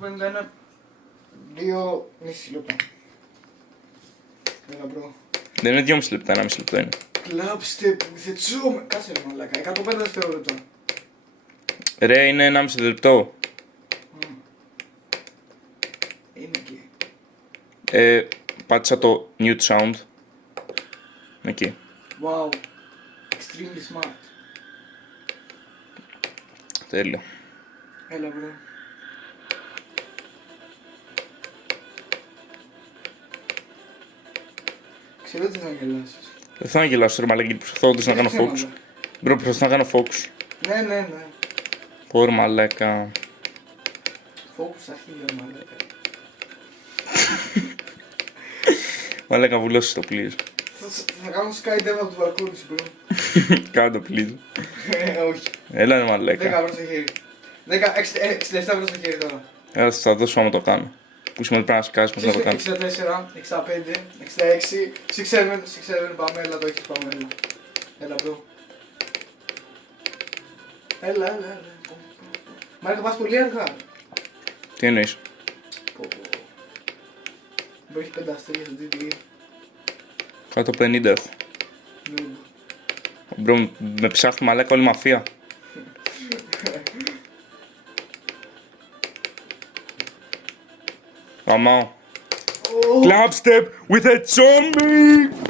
151, 2,5 λεπτά. Έλα μπρο. Δεν είναι 2,5 λεπτά, 1,5 λεπτό είναι. Club step with a zoom. Κάτσε ρε μαλάκα, 105 δευτερόλεπτα. Ρε, είναι 1,5 λεπτό. Είναι εκεί. Πάτησα το mute sound. Εκεί. Wow. Extremely smart. Τέλειο. Έλα μπρο. Ξέρω ότι θα γελάσεις. Δεν θα γελάσω ρε μαλάκα, γιατί προσπαθώ όντως να κάνω focus. Μπρο, προσπαθώ να κάνω focus. Ναι. Πω ρε μαλάκα. Focus αρχίδια μαλάκα. Μαλάκα βουλώσεις το please. Θα κάνω skydive από το μπαλκόνι σου μπρο. Κάντο please. Όχι. Έλα ρε 10 μαλάκα. ευρώ στο χέρι. 67 ευρώ στο χέρι τώρα. Έλα θα δώσω άμα το κάνω. Που σημαίνει πρέπει να σκάσεις πως να το κάνεις. 64, 65, 66, 6-7, πάμε, έλα το έχεις, πάμε, έλα. Έλα μπρο. Έλα. Μάλιστα πας πολύ αργά. Τι εννοείς? Μπρο έχει 5 αστέρια στο GTA. Κάτω από 50 έχω. Μπρο, με ψάχνει μαλάκα όλη η μαφία. Μαμάω. Club step with a zombie!